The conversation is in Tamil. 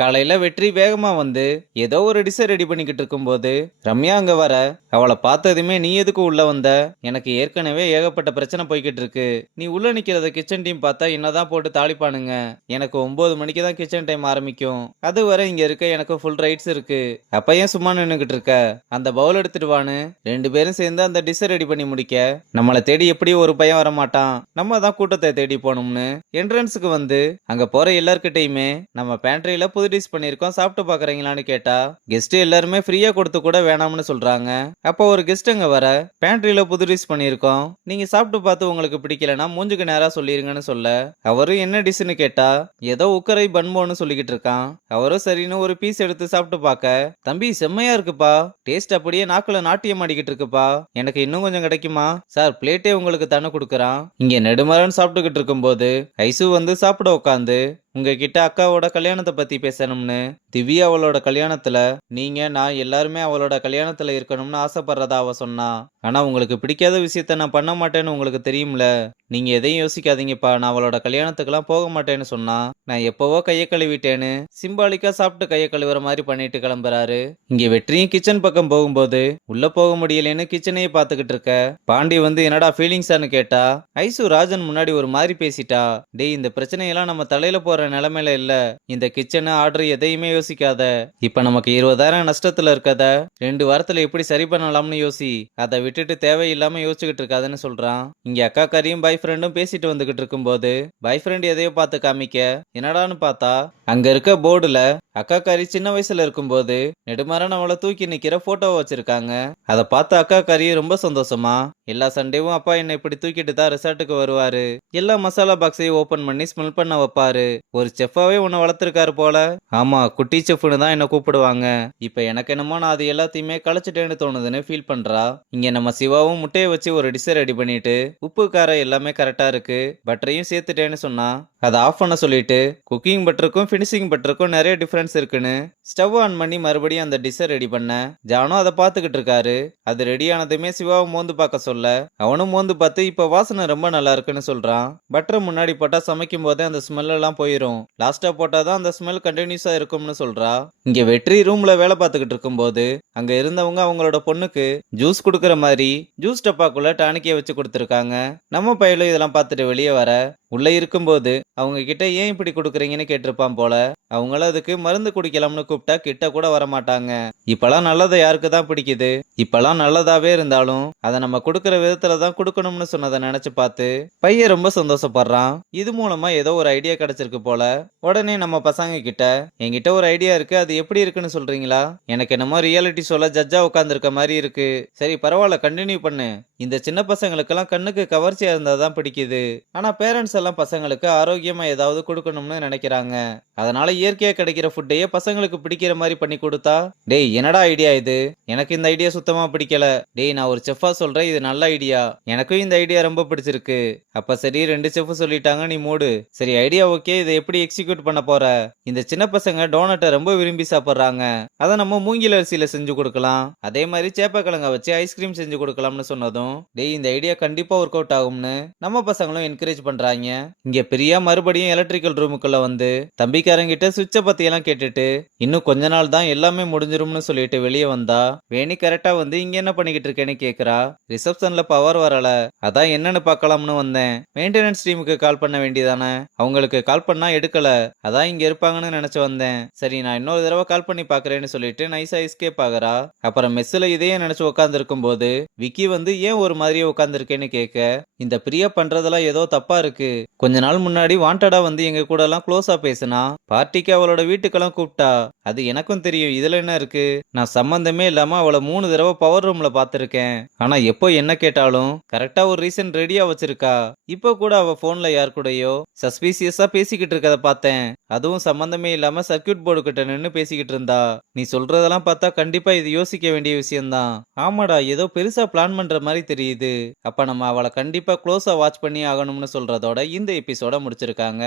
காலையில வெற்றி வேகமா வந்து ஏதோ ஒரு டிஷ் ரெடி பண்ணிக்கிட்டு இருக்கும்போது ரம்யா அங்க வர, அவளை பார்த்ததுமே நீ எதுக்கு உள்ள வந்த? எனக்கு ஏற்கனவே ஏகப்பட்ட பிரச்சனை போய்கிட்டு இருக்கு. நீ உள்ள நிக்கிறத கிச்சன் டீம் பார்த்தா என்னதான் போட்டு தாளிப்பானுங்க. எனக்கு 9 மணிக்கு தான் கிச்சன் டைம் ஆரம்பிக்கும். அது வரை இங்க இருக்க எனக்கு ஃபுல் ரைட்ஸ் இருக்கு. அப்ப ஏன் சும்மா நின்னுகிட்டு இருக்க? அந்த பவுல் எடுத்துட்டு வான்னு 2 பேரும் சேர்ந்து அந்த டிஷ் ரெடி பண்ணி முடிக்க, நம்மளை தேடி எப்படியும் ஒரு பையன் வர மாட்டான். நம்ம தான் கூட்டத்தை தேடி போகணும்னு என்ட்ரன்ஸுக்கு வந்து அங்க போற எல்லார்கிட்டயுமே நம்ம பேண்ட்ரியில புது டிஷ் பண்ணிருக்கோம், சாப்பிட்டு பாக்குறீங்களான்னு கேட்டா கெஸ்ட் எல்லாருமே ஃப்ரீயா கொடுத்து கூட வேணாம்னு சொல்றாங்க. அப்போ ஒரு கெஸ்ட் அங்க வர, பேண்ட்ரியில புது டிஷ் பண்ணிருக்கோம், நீங்க சாப்பிட்டு பார்த்து உங்களுக்கு பிடிக்கலன்னா மூஞ்சுக்கு நேரா சொல்லிருங்கன்னு சொல்ல, அவரும் என்ன டிஷ்னு கேட்டா ஏதோ உக்கரை பன்மோன்னு சொல்லிக்கிட்டு இருக்கான். அவரும் சரின்னு ஒரு பீஸ் எடுத்து சாப்பிட்டு பார்க்க, தம்பி செம்மையா இருக்குப்பா, டேஸ்ட் அப்படியே நாக்குல நாட்டியம் ஆடிக்கிட்டு இருக்குப்பா, எனக்கு இன்னும் கொஞ்சம் கிடைக்குமா சார், பிளேட்டே உங்களுக்கு தானே கொடுக்குறான். இங்க நெடுமரன் சாப்பிட்டுக்கிட்டு இருக்கும்போது ஐசு வந்து சாப்பிட உட்காந்து, உங்ககிட்ட அக்காவோட கல்யாணத்தை பத்தி பேசணும்னு, திவ்யா அவளோட கல்யாணத்துல நீங்க நான் எல்லாருமே அவளோட கல்யாணத்துல இருக்கணும்னு ஆசைப்படுறதா அவ சொன்னா. ஆனா உங்களுக்கு பிடிக்காத விஷயத்த நான் பண்ண மாட்டேன்னு உங்களுக்கு தெரியும்ல. நீங்க எதையும் யோசிக்காதீங்கப்பா, நான் அவளோட கல்யாணத்துக்கெல்லாம் போக மாட்டேன்னு சொன்னா, நான் எப்பவோ கையை கழுவிட்டேன்னு சிம்பாலிக்கா சாப்பிட்டு கையை கழுவுற மாதிரி பண்ணிட்டு கிளம்புறாரு. இங்க வெற்றியும் கிச்சன் பக்கம் போகும்போது உள்ள போக முடியலன்னு கிச்சனையே பாத்துக்கிட்டு இருக்க பாண்டி வந்து என்னடா ஃபீலிங்ஸான்னு கேட்டா, ஐசு ராஜன் முன்னாடி ஒரு மாதிரி பேசிட்டா. டேய், இந்த பிரச்சனையெல்லாம் நம்ம தலையில போற நிலைமையில இல்ல. இந்த கிச்சன் ஆர்டர் எதையுமே யோசிக்காத. இப்ப நமக்கு 20,000 நஷ்டத்துல இருக்கத 2 வாரத்துல எப்படி சரி பண்ணலாம்னு யோசி. அதை விட்டுட்டு தேவையில்லாம யோசிச்சுக்கிட்டு இருக்காதுன்னு சொல்றான். இங்க அக்கா காரியும் பாய் ஃப்ரெண்டும் பேசிட்டு வந்துகிட்டு இருக்கும்போது பாய் ஃப்ரெண்ட் எதையோ பார்த்து காமிக்க, என்னடான்னு பார்த்தா அங்க இருக்க போர்டுல அக்கா காரி சின்ன வயசுல இருக்கும்போது நெடுமாறன் அவளை தூக்கி நிக்கிற போட்டோவை வச்சிருக்காங்க. அதை பார்த்து அக்கா காரி ரொம்ப சந்தோஷமா, எல்லா சண்டேவும் அப்பா என்னை இப்படி தூக்கிட்டு தான் ரிசார்ட்டுக்கு வருவாரு, எல்லா மசாலா பாக்ஸையும் ஓபன் பண்ணி ஸ்மெல் பண்ண வைப்பாரு, ஒரு செஃப்பாவே உன்னை வளர்த்துருக்காரு போல. ஆமா, குட்டி செஃப்னு தான் என்ன கூப்பிடுவாங்க. இப்ப எனக்கு என்னமோ நான் அது எல்லாத்தையுமே களைச்சிட்டேன்னு தோணுதுன்னு ஃபீல் பண்றா. இங்க நம்ம சிவாவும் முட்டையை வச்சு ஒரு டிஷ் ரெடி பண்ணிட்டு, உப்பு காரம் எல்லாமே கரெக்டா இருக்கு, பட்டரையும் சேர்த்துட்டேன்னு சொன்னா, அதை ஆஃப் பண்ண சொல்லிட்டு குக்கிங் பட்டருக்கும் ஃபினிஷிங் பட்டருக்கும் நிறைய டிஃபரன்ஸ் இருக்குன்னு ஸ்டவ் ஆன் பண்ணி மறுபடியும் அந்த டிஷ்ஷை ரெடி பண்ண, ஜானும் அதை பார்த்துக்கிட்டு இருக்காரு. அது ரெடி ஆனதுமே சிவாவை மோந்து பார்க்க சொல்ல, அவனும் மோந்து பார்த்து இப்ப வாசனை ரொம்ப நல்லா இருக்குன்னு சொல்றான். பட்டர் முன்னாடி போட்டா சமைக்கும் போதே அந்த ஸ்மெல் எல்லாம் போயிரும், லாஸ்டா போட்டாதான் அந்த ஸ்மெல் கண்டினியூஸா இருக்கும்னு சொல்றா. இங்க வெற்றி ரூம்ல வேலை பார்த்துக்கிட்டு இருக்கும்போது அங்க இருந்தவங்க அவங்களோட பொண்ணுக்கு ஜூஸ் குடுக்கற மாதிரி ஜூஸ் டப்பாக்குள்ள டானிக்கே வச்சு கொடுத்துருக்காங்க. நம்ம பையலும் இதெல்லாம் பார்த்துட்டு வெளியே வர, உள்ள இருக்கும்போது அவங்க கிட்ட ஏன் இப்படி கொடுக்குறீங்கன்னு கேட்டிருப்பான் போல. அவங்களும் அதுக்கு மருந்து குடிக்கலாம்னு கூப்பிட்டா கிட்ட கூட வர மாட்டாங்க. இப்பெல்லாம் நல்லதை யாருக்கு தான் பிடிக்குது? இப்பெல்லாம் நல்லதாவே இருந்தாலும் அதை நம்ம கொடுக்கற விதத்துல தான் கொடுக்கணும்னு சொன்னதை நினைச்சு பார்த்து பையன் ரொம்ப சந்தோஷப்படுறான். இது மூலமா ஏதோ ஒரு ஐடியா கிடைச்சிருக்கு போல. உடனே நம்ம பசங்க கிட்ட, என்கிட்ட ஒரு ஐடியா இருக்கு, அது எப்படி இருக்குன்னு சொல்றீங்களா? எனக்கு என்னமோ ரியாலிட்டி ஷோல ஜட்ஜா உட்காந்துருக்க மாதிரி இருக்கு. சரி பரவாயில்ல, கண்டினியூ பண்ணு. இந்த சின்ன பசங்களுக்கெல்லாம் கண்ணுக்கு கவர்ச்சியா இருந்தாதான் பிடிக்குது. ஆனா பேரண்ட்ஸ் எல்லாம் பசங்களுக்கு ஆரோக்கியமா ஏதாவது கொடுக்கணும்னு நினைக்கிறாங்க. அதனால இயற்கையா கிடைக்கிற ஃபுட்டையே பசங்களுக்கு பிடிக்கிற மாதிரி பண்ணி கொடுத்தா, டேய் என்னடா ஐடியா இது? எனக்கு இந்த ஐடியா சுத்தமா பிடிக்கல. டேய், நான் ஒரு செஃப்பா சொல்றேன், இது நல்ல ஐடியா, எனக்கும் இந்த ஐடியா ரொம்ப பிடிச்சிருக்கு. அப்ப சரி, 2 செஃப் சொல்லிட்டாங்க, நீ மூடு. சரி ஐடியா ஓகே, இதை எப்படி எக்ஸிக்யூட் பண்ண போற? இந்த சின்ன பசங்க டோனட்டை ரொம்ப விரும்பி சாப்பிடுறாங்க, அதை நம்ம மூங்கில் அரிசியில செஞ்சு கொடுக்கலாம், அதே மாதிரி சேப்பக்கிழங்க வச்சு ஐஸ்கிரீம் செஞ்சு கொடுக்கலாம்னு சொன்னதும், டேய் இந்த ஐடியா கண்டிப்பா ஒர்க் அவுட் ஆகும்னு நம்ம பசங்களும் என்கரேஜ் பண்றாங்க. இங்க பிரியா மறுபடியும் எலக்ட்ரிக்கல் ரூமுக்குள்ள வந்து தம்பிக்காரங்கிட்ட சுவிட்ச பத்தி எல்லாம் கேட்டுட்டு, இன்னும் கொஞ்ச நாள் தான் எல்லாமே முடிஞ்சிரும்னு சொல்லிட்டு வெளியே வந்தா, வேணி கரெக்டா வந்து இங்க என்ன பண்ணிக்கிட்டு இருக்கேன்னு கேக்குறா. ரிசப்ஷன்ல பவர் வரல, அதான் என்னன்னு பார்க்கலாம்னு வந்தேன். மெயின்டெனன்ஸ் டீமுக்கு கால் பண்ண வேண்டியதானே? அவங்களுக்கு கால் பண்ணா எடுக்கல, அதான் இங்க இருப்பாங்கன்னு நினைச்சு வந்தேன். சரி நான் இன்னொரு தடவை கால் பண்ணி பாக்குறேன்னு சொல்லிட்டு நைஸா எஸ்கேப் ஆகுறா. அப்புறம் மெஸ்ல இதையே நினைச்சு உட்கார்ந்து இருக்கும் போது விக்கி வந்து ஏன் ஒரு மாதிரியே உட்கார்ந்துருக்கேன்னு கேட்க, இந்த பிரியா பண்றதெல்லாம் ஏதோ தப்பா இருக்கு. கொஞ்ச நாள் முன்னாடி வாண்டடா வந்து எங்க கூட எல்லாம் க்ளோஸா பேசினா, பார்ட்டிக்கு அவளோட வீட்டுக்கெல்லாம் கூப்பிட்டா. அது எனக்கும் தெரியும், இதுல என்ன இருக்கு? நான் சம்பந்தமே இல்லாம அவளை 3 தடவை பவர் ரூம்ல பாத்திருக்கேன். ஆனா எப்போ என்ன கேட்டாலும் கரெக்டா ஒரு ரீசன் ரெடியா வச்சிருக்கா. இப்போ கூட அவ போன்ல யார் கூடயோ சஸ்பீசியஸா பேசிக்கிட்டு இருக்கத பார்த்தேன். அதுவும் சம்பந்தமே இல்லாம சர்க்கியூட் போர்டு கிட்ட நின்னு பேசிக்கிட்டு இருந்தா. நீ சொல்றதெல்லாம் பார்த்தா கண்டிப்பா இது யோசிக்க வேண்டிய விஷயம்தான். ஆமாடா, ஏதோ பெருசா பிளான் பண்ற மாதிரி தெரியுது. அப்ப நம்ம அவளை கண்டிப்பா க்ளோஸா வாட்ச் பண்ணி ஆகணும்னு சொல்றதோட இந்த எபிசோட முடிச்சிருக்காங்க.